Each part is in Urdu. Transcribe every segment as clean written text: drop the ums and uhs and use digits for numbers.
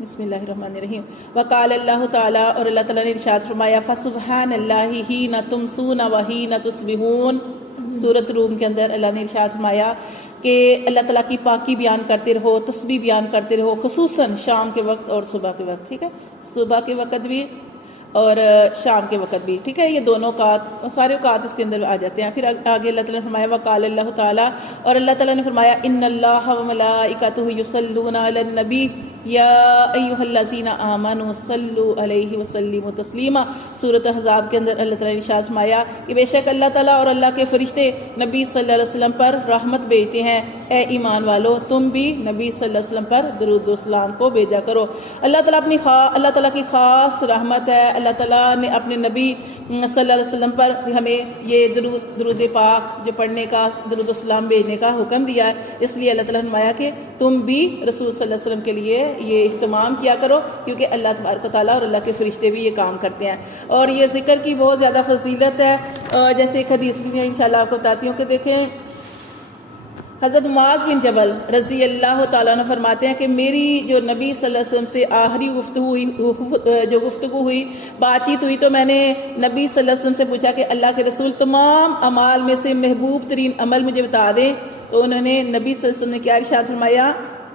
بسم اللہ الرحمن الرحیم. وقال اللہ تعالیٰ، اور اللہ تعالیٰ نے ارشاد فرمایا فسبحان اللہ حین تمسون وحین تصبحون. سورۃ روم کے اندر اللہ نے ارشاد فرمایا کہ اللہ تعالیٰ کی پاکی بیان کرتے رہو، تسبیح بیان کرتے رہو، خصوصاً شام کے وقت اور صبح کے وقت. ٹھیک ہے، صبح کے وقت بھی اور شام کے وقت بھی. ٹھیک ہے، یہ دونوں اوقات، سارے اوقات اس کے اندر آ جاتے ہیں. پھر آگے اللہ تعالیٰ نے فرمایا وقال اللہ تعالیٰ، اور اللہ تعالیٰ نے فرمایا ان اللہ وملائکتہ یصلون علی النبی یا ایھا الذین آمنوا صلوا علیہ وسلموا تسلیما. سورۃ احزاب کے اندر اللہ تعالیٰ نے ارشاد فرمایا کہ بے شک اللہ تعالیٰ اور اللہ کے فرشتے نبی صلی اللہ علیہ وسلم پر رحمت بھیجتے ہیں. اے ایمان والو، تم بھی نبی صلی اللہ علیہ وسلم پر درود و سلام کو بھیجا کرو. اللہ تعالیٰ کی خاص رحمت ہے. اللہ تعالیٰ نے اپنے نبی صلی اللہ علیہ وسلم پر ہمیں یہ درود پاک جو پڑھنے کا، درود و سلام بھیجنے کا حکم دیا ہے. اس لیے اللہ تعالیٰ نے فرمایا کہ تم بھی رسول صلی اللہ علیہ وسلم کے لیے یہ اہتمام کیا کرو، کیونکہ اللہ تبارک و تعالیٰ اور اللہ کے فرشتے بھی یہ کام کرتے ہیں. اور یہ ذکر کی بہت زیادہ فضیلت ہے. جیسے ایک حدیث بھی میں انشاءاللہ آپ کو بتاتی ہوں کہ دیکھیں، حضرت معاذ بن جبل رضی اللہ تعالیٰ عنہ فرماتے ہیں کہ میری جو نبی صلی اللہ علیہ وسلم سے آخری گفتگو ہوئی، بات چیت ہوئی، تو میں نے نبی صلی اللہ علیہ وسلم سے پوچھا کہ اللہ کے رسول تمام اعمال میں سے محبوب ترین عمل مجھے بتا دیں. تو انہوں نے نبی صلی اللہ علیہ وسلم نے کیا ارشاد فرمایا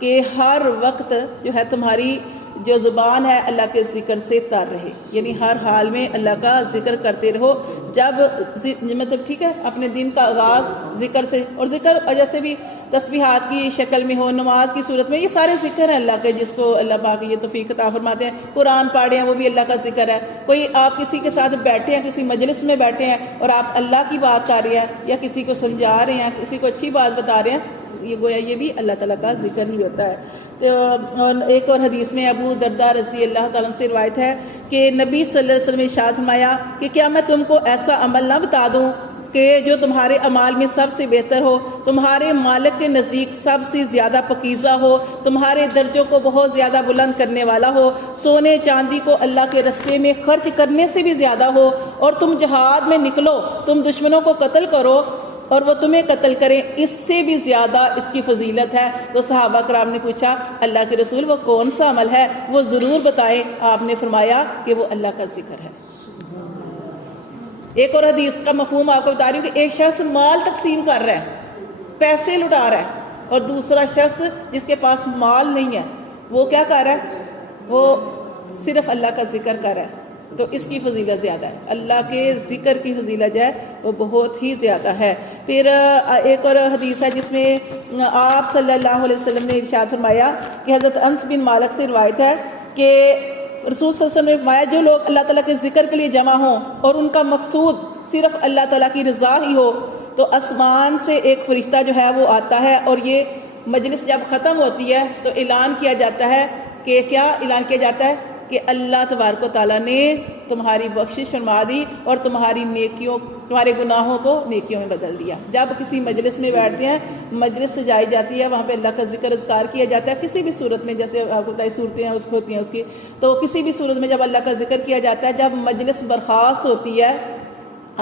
کہ ہر وقت جو ہے تمہاری جو زبان ہے اللہ کے ذکر سے تر رہے، یعنی ہر حال میں اللہ کا ذکر کرتے رہو. جب مطلب ٹھیک ہے، اپنے دن کا آغاز ذکر سے، اور ذکر جیسے بھی تسبیحات کی شکل میں ہو، نماز کی صورت میں، یہ سارے ذکر ہیں اللہ کے، جس کو اللہ پاک یہ توفیق عطا فرماتے ہیں. قرآن پڑھے ہیں وہ بھی اللہ کا ذکر ہے. کوئی آپ کسی کے ساتھ بیٹھے ہیں، کسی مجلس میں بیٹھے ہیں اور آپ اللہ کی بات کر رہے ہیں یا کسی کو سمجھا رہے ہیں، کسی کو اچھی بات بتا رہے ہیں، یہ گویا یہ بھی اللہ تعالیٰ کا ذکر ہی ہوتا ہے. اور ایک اور حدیث میں ابو درداء رضی اللہ تعالیٰ سے روایت ہے کہ نبی صلی اللہ علیہ وسلم نے ارشاد فرمایا کہ کیا میں تم کو ایسا عمل نہ بتا دوں کہ جو تمہارے اعمال میں سب سے بہتر ہو، تمہارے مالک کے نزدیک سب سے زیادہ پاکیزہ ہو، تمہارے درجوں کو بہت زیادہ بلند کرنے والا ہو، سونے چاندی کو اللہ کے راستے میں خرچ کرنے سے بھی زیادہ ہو، اور تم جہاد میں نکلو، تم دشمنوں کو قتل کرو اور وہ تمہیں قتل کریں، اس سے بھی زیادہ اس کی فضیلت ہے. تو صحابہ کرام نے پوچھا اللہ کے رسول وہ کون سا عمل ہے، وہ ضرور بتائیں. آپ نے فرمایا کہ وہ اللہ کا ذکر ہے. ایک اور حدیث کا مفہوم آپ کو بتا رہی ہوں کہ ایک شخص مال تقسیم کر رہا ہے، پیسے لٹا رہا ہے، اور دوسرا شخص جس کے پاس مال نہیں ہے وہ کیا کر رہا ہے، وہ صرف اللہ کا ذکر کر رہا ہے. تو اس کی فضیلت زیادہ ہے، اللہ کے ذکر کی فضیلت جو ہے وہ بہت ہی زیادہ ہے. پھر ایک اور حدیث ہے جس میں آپ صلی اللہ علیہ وسلم نے ارشاد فرمایا کہ حضرت انس بن مالک سے روایت ہے کہ رسول صلی اللہ علیہ وسلم نے فرمایا جو لوگ اللہ تعالیٰ کے ذکر کے لیے جمع ہوں اور ان کا مقصود صرف اللہ تعالیٰ کی رضا ہی ہو، تو آسمان سے ایک فرشتہ جو ہے وہ آتا ہے، اور یہ مجلس جب ختم ہوتی ہے تو اعلان کیا جاتا ہے کہ کیا اعلان کیا جاتا ہے کہ اللہ تبارک و تعالیٰ نے تمہاری بخشش فرما دی اور تمہاری نیکیوں، تمہارے گناہوں کو نیکیوں میں بدل دیا. جب کسی مجلس میں بیٹھتے ہیں، مجلس سجائی جاتی ہے، وہاں پہ اللہ کا ذکر اذکار کیا جاتا ہے کسی بھی صورت میں، جیسے آپ کو بتائی صورتیں ہیں اس کو ہوتی ہیں اس کی، تو کسی بھی صورت میں جب اللہ کا ذکر کیا جاتا ہے، جب مجلس برخاست ہوتی ہے،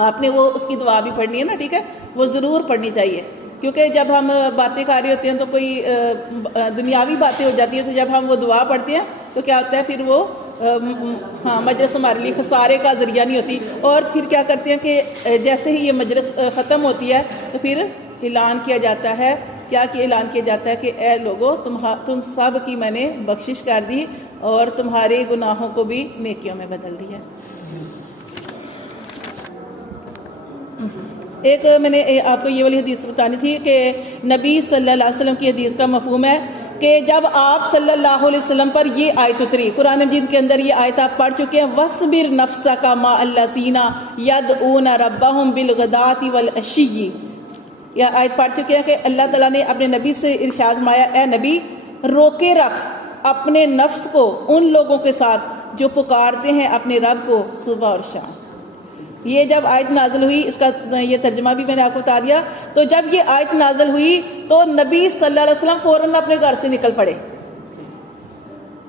آپ نے وہ اس کی دعا بھی پڑھنی ہے نا، ٹھیک ہے، وہ ضرور پڑھنی چاہیے. کیونکہ جب ہم باتیں کر رہے ہوتے ہیں تو کوئی دنیاوی باتیں ہو جاتی ہیں، تو جب ہم وہ دعا پڑھتے ہیں تو کیا ہوتا ہے، پھر وہ مجلس ہمارے لیے خسارے کا ذریعہ نہیں ہوتی. اور پھر کیا کرتے ہیں کہ جیسے ہی یہ مجلس ختم ہوتی ہے تو پھر اعلان کیا جاتا ہے، کیا کہ اعلان کیا جاتا ہے کہ اے لوگو تم سب کی میں نے بخشش کر دی اور تمہارے گناہوں کو بھی نیکیوں میں بدل دیا. ایک میں نے آپ کو یہ والی حدیث بتانی تھی کہ نبی صلی اللہ علیہ وسلم کی حدیث کا مفہوم ہے کہ جب آپ صلی اللہ علیہ وسلم پر یہ آیت اتری، قرآن مجید کے اندر یہ آیت آپ پڑھ چکے ہیں، وَاصْبِرْ نَفْسَكَ مَعَ الَّذِينَ يَدْعُونَ رَبَّهُمْ بِالْغَدَاةِ وَالْعَشِيِّ، یہ آیت پڑھ چکے ہیں کہ اللہ تعالیٰ نے اپنے نبی سے ارشاد فرمایا اے نبی روکے رکھ اپنے نفس کو ان لوگوں کے ساتھ جو پکارتے ہیں اپنے رب کو صبح اور شام. یہ جب آیت نازل ہوئی، اس کا یہ ترجمہ بھی میں نے آپ کو بتا دیا، تو جب یہ آیت نازل ہوئی تو نبی صلی اللہ علیہ وسلم فوراً اپنے گھر سے نکل پڑے،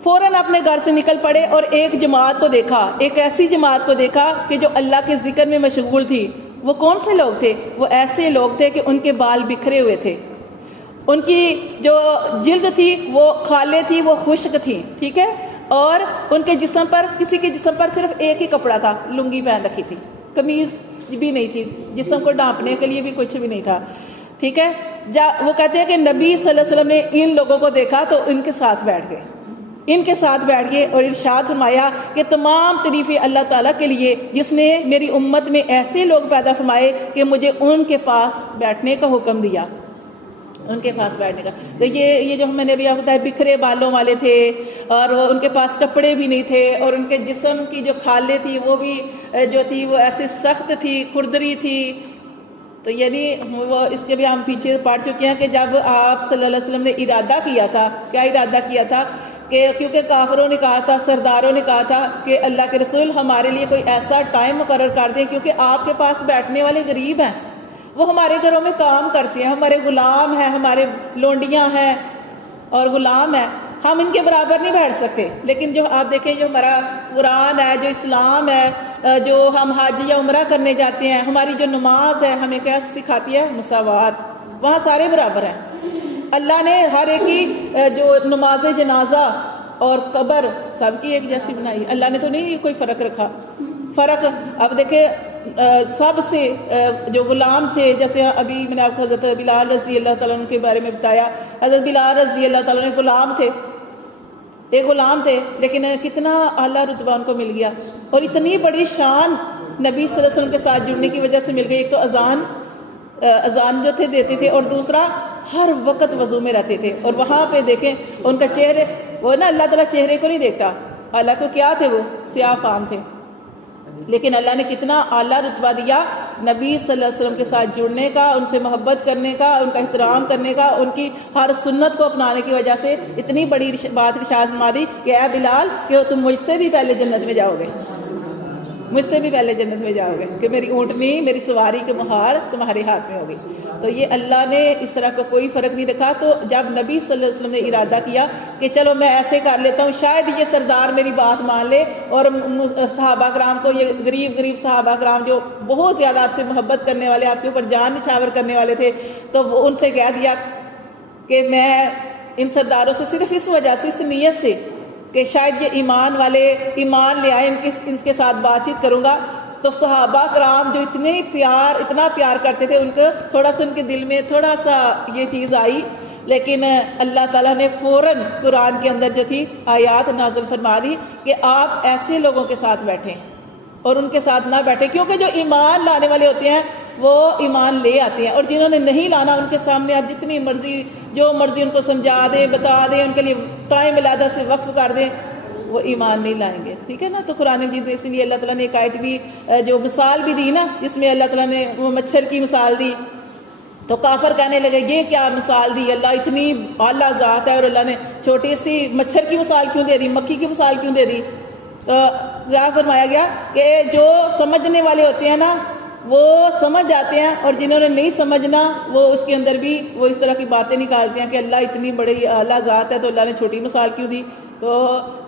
فوراً اپنے گھر سے نکل پڑے اور ایک جماعت کو دیکھا، ایک ایسی جماعت کو دیکھا کہ جو اللہ کے ذکر میں مشغول تھی. وہ کون سے لوگ تھے؟ وہ ایسے لوگ تھے کہ ان کے بال بکھرے ہوئے تھے، ان کی جو جلد تھی وہ خالے تھی، وہ خشک تھی، ٹھیک ہے، اور ان کے جسم پر، کسی کے جسم پر صرف ایک ہی کپڑا تھا، لنگی پہن رکھی تھی، قمیض بھی نہیں تھی، جسم کو ڈھانپنے کے لیے بھی کچھ بھی نہیں تھا، ٹھیک ہے۔ وہ کہتے ہیں کہ نبی صلی اللہ علیہ وسلم نے ان لوگوں کو دیکھا تو ان کے ساتھ بیٹھ گئے، ان کے ساتھ بیٹھ گئے اور ارشاد فرمایا کہ تمام تعریفیں اللہ تعالیٰ کے لیے جس نے میری امت میں ایسے لوگ پیدا فرمائے کہ مجھے ان کے پاس بیٹھنے کا حکم دیا، ان کے پاس بیٹھنے کا۔ تو یہ جو میں نے ابھی آپ کو بتایا بکھرے بالوں والے تھے، اور وہ ان کے پاس کپڑے بھی نہیں تھے، اور ان کے جسم کی جو کھالیں تھی وہ بھی جو تھی وہ ایسی سخت تھی، کھردری تھی۔ تو یعنی وہ اس کے بھی ہم پیچھے پڑھ چکے ہیں کہ جب آپ صلی اللہ علیہ وسلم نے ارادہ کیا تھا، کیا ارادہ کیا تھا کہ کیونکہ کافروں نے کہا تھا، سرداروں نے کہا تھا کہ اللہ کے رسول ہمارے لیے کوئی ایسا ٹائم مقرر کر دیں، کیونکہ آپ کے پاس بیٹھنے والے غریب ہیں، وہ ہمارے گھروں میں کام کرتے ہیں، ہمارے غلام ہیں، ہمارے لونڈیاں ہیں اور غلام ہیں، ہم ان کے برابر نہیں بیٹھ سکتے۔ لیکن جو آپ دیکھیں جو ہمارا قرآن ہے، جو اسلام ہے، جو ہم حج یا عمرہ کرنے جاتے ہیں، ہماری جو نماز ہے ہمیں کیا سکھاتی ہے؟ مساوات، وہاں سارے برابر ہیں۔ اللہ نے ہر ایک کی جو نماز جنازہ اور قبر سب کی ایک جیسی بنائی، اللہ نے تو نہیں کوئی فرق رکھا۔ فرق اب دیکھیں سب سے جو غلام تھے، جیسے ابھی میں نے آپ کو حضرت بلال رضی اللہ تعالیٰ عنہ کے بارے میں بتایا، حضرت بلال رضی اللہ تعالیٰ عنہ غلام تھے، ایک غلام تھے، لیکن کتنا اعلیٰ رتبہ ان کو مل گیا، اور اتنی بڑی شان نبی صلی اللہ علیہ وسلم کے ساتھ جڑنے کی وجہ سے مل گئی۔ ایک تو اذان جو تھے دیتے تھے، اور دوسرا ہر وقت وضو میں رہتے تھے، اور وہاں پہ دیکھیں ان کا چہرے، وہ نا اللہ تعالیٰ چہرے کو نہیں دیکھتا، اللہ کو کیا تھے، وہ سیاہ فام تھے، لیکن اللہ نے کتنا اعلیٰ رتبہ دیا نبی صلی اللہ علیہ وسلم کے ساتھ جڑنے کا، ان سے محبت کرنے کا، ان کا احترام کرنے کا، ان کی ہر سنت کو اپنانے کی وجہ سے اتنی بڑی بات ارشاد فرما دی کہ اے بلال کہ تم مجھ سے بھی پہلے جنت میں جاؤ گے، مجھ سے بھی پہلے جنت میں جاؤ گے، کہ میری اونٹنی، میری سواری کی مہار تمہارے ہاتھ میں ہوگی۔ تو یہ اللہ نے اس طرح کا کوئی فرق نہیں رکھا۔ تو جب نبی صلی اللہ علیہ وسلم نے ارادہ کیا کہ چلو میں ایسے کر لیتا ہوں، شاید یہ سردار میری بات مان لے، اور صحابہ کرام کو، یہ غریب صحابہ کرام جو بہت زیادہ آپ سے محبت کرنے والے، آپ کے اوپر جان نچھاور کرنے والے تھے، تو وہ ان سے کہہ دیا کہ میں ان سرداروں سے صرف اس وجہ سے، اس نیت سے کہ شاید یہ ایمان والے ایمان لے آئے، ان کے ساتھ بات چیت کروں گا۔ تو صحابہ کرام جو اتنا پیار کرتے تھے، ان کو تھوڑا سا ان کے دل میں تھوڑا سا یہ چیز آئی، لیکن اللہ تعالیٰ نے فوراً قرآن کے اندر جو تھی آیات نازل فرما دی کہ آپ ایسے لوگوں کے ساتھ بیٹھیں اور ان کے ساتھ نہ بیٹھیں، کیونکہ جو ایمان لانے والے ہوتے ہیں وہ ایمان لے آتے ہیں، اور جنہوں نے نہیں لانا ان کے سامنے آپ جتنی مرضی جو مرضی ان کو سمجھا دیں، بتا دیں، ان کے لیے ٹائم علیحدہ سے وقف کر دیں، وہ ایمان نہیں لائیں گے، ٹھیک ہے نا۔ تو قرآن مجید میں اسی لیے اللہ تعالیٰ نے ایک آیت بھی جو مثال بھی دی نا، جس میں اللہ تعالیٰ نے وہ مچھر کی مثال دی، تو کافر کہنے لگے یہ کیا مثال دی، اللہ اتنی اعلیٰ ذات ہے اور اللہ نے چھوٹی سی مچھر کی مثال کیوں دے دی، مکھی کی مثال کیوں دے دی؟ تو کیا فرمایا گیا کہ جو سمجھنے والے ہوتے ہیں نا وہ سمجھ جاتے ہیں، اور جنہوں نے نہیں سمجھنا وہ اس کے اندر بھی وہ اس طرح کی باتیں نکالتے ہیں کہ اللہ اتنی بڑی اعلیٰ ذات ہے تو اللہ نے چھوٹی مثال کیوں دی۔ تو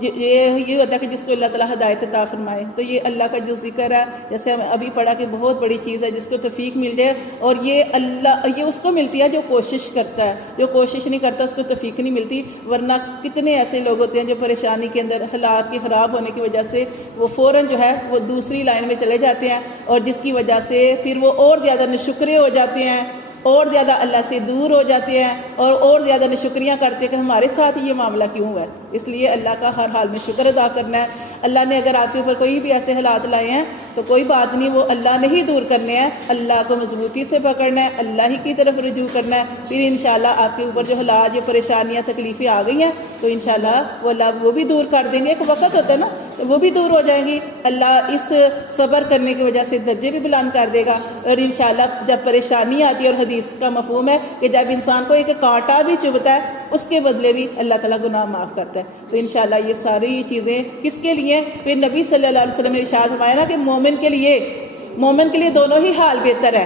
یہ ہوتا ہے کہ جس کو اللہ تعالیٰ ہدایت عطا فرمائے۔ تو یہ اللہ کا جو ذکر ہے، جیسے ہم ابھی پڑھا کہ بہت بڑی چیز ہے، جس کو توفیق مل جائے، اور یہ اس کو ملتی ہے جو کوشش کرتا ہے، جو کوشش نہیں کرتا اس کو توفیق نہیں ملتی۔ ورنہ کتنے ایسے لوگ ہوتے ہیں جو پریشانی کے اندر، حالات کے خراب ہونے کی وجہ سے وہ فوراً جو ہے وہ دوسری لائن میں چلے جاتے ہیں، اور جس کی وجہ سے پھر وہ اور زیادہ ناشکرے ہو جاتے ہیں، اور زیادہ اللہ سے دور ہو جاتے ہیں، اور زیادہ ناشکریاں کرتے ہیں کہ ہمارے ساتھ یہ معاملہ کیوں ہوا ہے۔ اس لیے اللہ کا ہر حال میں شکر ادا کرنا ہے۔ اللہ نے اگر آپ کے اوپر کوئی بھی ایسے حالات لائے ہیں تو کوئی بات نہیں، وہ اللہ نے ہی دور کرنے ہیں، اللہ کو مضبوطی سے پکڑنا ہے، اللہ ہی کی طرف رجوع کرنا ہے، پھر انشاءاللہ آپ کے اوپر جو حالات، جو پریشانیاں، تکلیفیں آ گئی ہیں تو انشاءاللہ وہ اللہ وہ بھی دور کر دیں گے۔ ایک وقت ہوتا ہے نا، تو وہ بھی دور ہو جائیں گی، اللہ اس صبر کرنے کی وجہ سے درجے بھی بلند کر دے گا۔ اور انشاءاللہ جب پریشانی آتی ہے، اور حدیث کا مفہوم ہے کہ جب انسان کو ایک کانٹا بھی چبھتا ہے اس کے بدلے بھی اللہ تعالیٰ گناہ معاف کرتا ہے۔ تو انشاءاللہ یہ ساری چیزیں کس کے لیے؟ پھر نبی صلی اللہ علیہ وسلم نے ارشاد فرمایا نا کہ مومن کے لیے دونوں ہی حال بہتر ہے،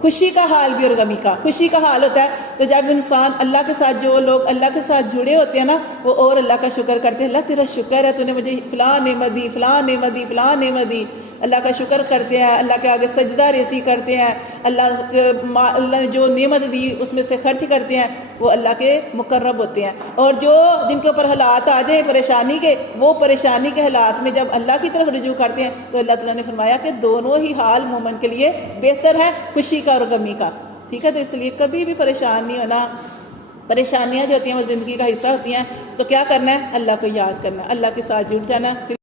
خوشی کا حال بھی اور غمی کا۔ خوشی کا حال ہوتا ہے تو جب انسان اللہ کے ساتھ، جو لوگ اللہ کے ساتھ جڑے ہوتے ہیں نا، وہ اور اللہ کا شکر کرتے ہیں، اللہ تیرا شکر ہے، تو نے مجھے فلاں نعمت دی، فلاں نعمت دی، فلاں نعمت دی، اللہ کا شکر کرتے ہیں، اللہ کے آگے سجدہ ریسی کرتے ہیں، اللہ نے جو نعمت دی اس میں سے خرچ کرتے ہیں، وہ اللہ کے مقرب ہوتے ہیں۔ اور جو جن کے اوپر حالات آ جائیں پریشانی کے، وہ پریشانی کے حالات میں جب اللہ کی طرف رجوع کرتے ہیں تو اللہ تعالیٰ نے فرمایا کہ دونوں ہی حال مومن کے لیے بہتر ہے، خوشی کا اور غمی کا، ٹھیک ہے۔ تو اس لیے کبھی بھی پریشان نہیں ہونا، پریشانیاں جو ہوتی ہیں وہ زندگی کا حصہ ہوتی ہیں، تو کیا کرنا ہے؟ اللہ کو یاد کرنا ہے، اللہ کے ساتھ جڑ جانا، پھر